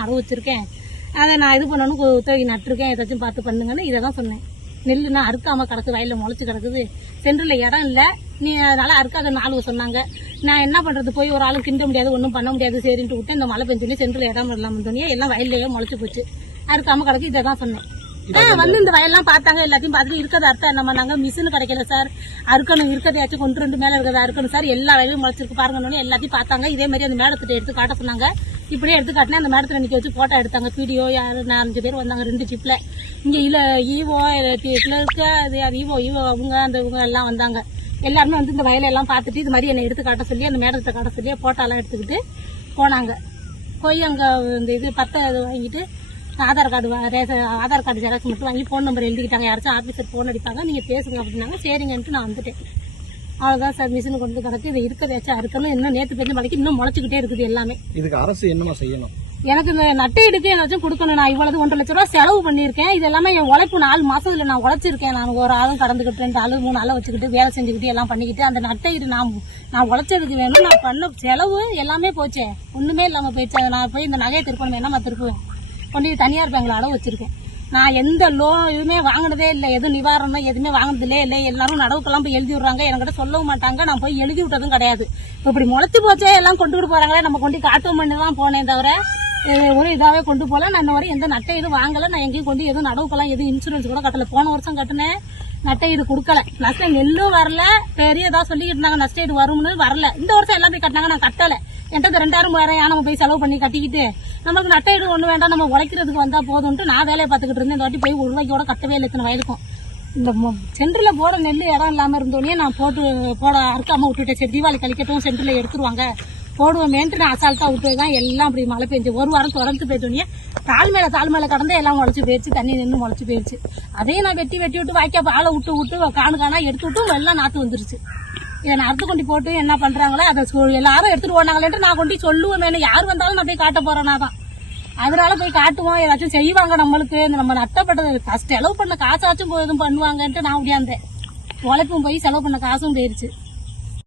நடவு வச்சிருக்கேன். அதை நான் இது பண்ணணும் உத்தவி நட்டிருக்கேன் ஏதாச்சும் பார்த்து பண்ணுங்கன்னு இதை தான் சொன்னேன். நெல் நான் அறுக்காம கிடக்கு வயலில் முளைச்சி கிடக்குது. சென்டரில் இடம் இல்லை. நீ அதனால அறுக்காத நாலு சொன்னாங்க. நான் என்ன பண்றது? போய் ஒரு ஆளும் கிண்ட முடியாது ஒன்றும் பண்ண முடியாது சரின்ட்டு விட்டேன். இந்த மழை பெஞ்சோடனே சென்டரில் இடம் இல்லாமல் இருந்தோடனே எல்லாம் வயல்லையே முளைச்சி போச்சு. அறுக்காம கிடக்கு இதை தான் சொன்னேன். வந்து இந்த வயல்லாம் பார்த்தாங்க எல்லாத்தையும் பார்த்துட்டு இருக்கிறத அர்த்தம் என்ன பண்ணாங்க மிஷின் கிடைக்கல சார் அறுக்கணும் இருக்கிறதையாச்சும் கொண்டு ரெண்டு மேல இருக்கிறத அறுக்கணும் சார் எல்லா வயலும் முளைச்சிருக்கு பாருங்கன்னு எல்லாத்தையும் பார்த்தாங்க. இதே மாதிரி அந்த மேடத்திட்ட எடுத்து காட்ட சொன்னாங்க. இப்படியே எடுத்து காட்டினா அந்த மேடத்தில் நிற்க வச்சு போட்டோ எடுத்தாங்க. பிடிஓ யாரு? நாலஞ்சு பேர் வந்தாங்க ரெண்டு ஜிப்பில் இங்கே இல்லை ஈவோ கிளர்க்கு அது அது ஈவோ ஈவோ அவங்க அந்த இவங்க எல்லாம் வந்தாங்க. எல்லாருமே வந்து இந்த வயலெல்லாம் பார்த்துட்டு இது மாதிரி என்னை எடுத்து காட்ட சொல்லி அந்த மேடத்தை காட்ட சொல்லி ஃபோட்டோலாம் எடுத்துக்கிட்டு போனாங்க. போய் அங்கே இந்த இது பத்தை இது வாங்கிட்டு Aadhaar card ration Aadhaar card xerox மட்டும் வாங்கி ஃபோன் நம்பர் எழுதிக்கிட்டாங்க. யாராச்சும் ஆஃபீஸர் ஃபோன் அடிப்பாங்க நீங்கள் பேசுங்க அப்படின்னாங்க. சரிங்கன்ட்டு நான் வந்துட்டேன். அவ்வளோதான் சார் மிஷின் கொண்டு கிடக்கு. இது இருக்கிறதாச்சும் அறுக்கணும் இன்னும் நேற்று பெஞ்ச மலைக்கு இன்னும் முளைச்சிக்கிட்டே இருக்குது எல்லாமே. இதுக்கு அரசு என்னமா செய்யணும்? எனக்கு இந்த நட்டையிடுக்கு ஏதாச்சும் கொடுக்கணும். நான் இவ்வளவு ஒன்றரை லட்ச ரூபா செலவு பண்ணியிருக்கேன். இது எல்லாமே என் உழைப்பு நாலு மாசத்துல நான் உழைச்சிருக்கேன். நான் ஒரு ஆளும் கடந்துக்கிட்டு ரெண்டு ஆளு மூணு ஆளை வச்சுக்கிட்டு வேலை செஞ்சுக்கிட்டு எல்லாம் பண்ணிக்கிட்டு அந்த நட்டையிடு நான் நான் உழைச்சதுக்கு வேணும். நான் பண்ண செலவு எல்லாமே போச்சே. ஒண்ணுமே இல்லாம போயிடுச்சு. நான் போய் இந்த நகையை திருப்பணும் என்னமா திருப்புவேன்? கொண்டு தனியார் பேங்க்ல அளவு வச்சிருக்கேன். நான் எந்த லோன் எதுவுமே வாங்கினதே இல்லை. எதுவும் நிவாரணம் எதுவுமே வாங்கினதுலே இல்லை. எல்லாரும் நடவுக்கெல்லாம் போய் எழுதி விடுறாங்க. என்கிட்ட சொல்லவும் மாட்டாங்க. நான் போய் எழுதி விட்டதும் கிடையாது. இப்படி முளைச்சி போச்சே எல்லாம் கொண்டுகிட்டு போறாங்களே. நம்ம கொண்டு காட்டும் பண்ணி தான் போனேன் தவிர ஒரு இதாவே கொண்டு போல. நான் இன்ன வரை எந்த நட்டை இதுவும் வாங்கல. நான் எங்கேயும் கொண்டு எதுவும் நடவுக்கெல்லாம் எதுவும் இன்சூரன்ஸ் கூட கட்டல. போன வருஷம் கட்டினேன். நட்டை இது கொடுக்கல. நஷ்டம் நெல்லும் வரல. பெரிய ஏதாவது சொல்லிக்கிட்டு இருந்தாங்க நஷ்டம் இது வரும்னு வரல. இந்த வருஷம் எல்லாம் போய் கட்டினாங்க. நான் கட்டலை. என்கிட்ட இந்த ரெண்டாயிரம் மூவாயிரம் நம்ம போய் செலவு பண்ணி கட்டிக்கிட்டு நம்மளுக்கு நட்டை ஈடு ஒண்ணு வேண்டாம் நம்ம உழைக்கிறதுக்கு வந்தால் போதும்ட்டு நான் வேலையை பார்த்துக்கிட்டு இருந்தேன். இந்த வாட்டி போய் ஒரு ரூபாய்க்கு கட்டவே இல்லை இத்தனை வயலுக்கும் இந்த சென்டரில் போட நெல் இடம் இல்லாமல் இருந்தோடனே நான் போட்டு போட அறுக்காமல் விட்டுட்டேன். சரி தீபாவளி கழிக்கட்டும் சென்டரில் எடுத்துருவாங்க. போடுவோமேன்ட்டு நான் அசால்ட்டாக விட்டு தான் எல்லாம் அப்படி மழை பெஞ்சு ஒரு வாரம் தொடர்ந்து போயிட்டோன்னே தாழ் மேலே தாழ் மேலே கடந்து எல்லாம் முளைச்சி போயிடுச்சு தண்ணி நின்று முளைச்சி போயிடுச்சு அதையும் நான் வெட்டி வெட்டி விட்டு வாய்க்கா ஆளை விட்டு விட்டு காணு காணா எடுத்து விட்டு எல்லாம் நாற்று வந்துருச்சு. இதை நான் அறுத்து கொண்டு போட்டு என்ன பண்றாங்களோ அதை சொ- எல்லாரும் எடுத்துட்டு போனாங்களேன்ட்டு நான் கொண்டு போய் சொல்லுவேன் யார் வந்தாலும் நான் போய் காட்ட போறேன்னா தான். அதனால போய் காட்டுவோம். ஏதாச்சும் செய்வாங்க நம்மளுக்கு. இந்த நம்ம நட்டப்பட்டது ஃபர்ஸ்ட் செலவு பண்ண காசாச்சும் போய் எதுவும் பண்ணுவாங்கன்ட்டு நான் முடியாந்தேன் உழைப்பும் போய் செலவு பண்ண காசும் போயிருச்சு.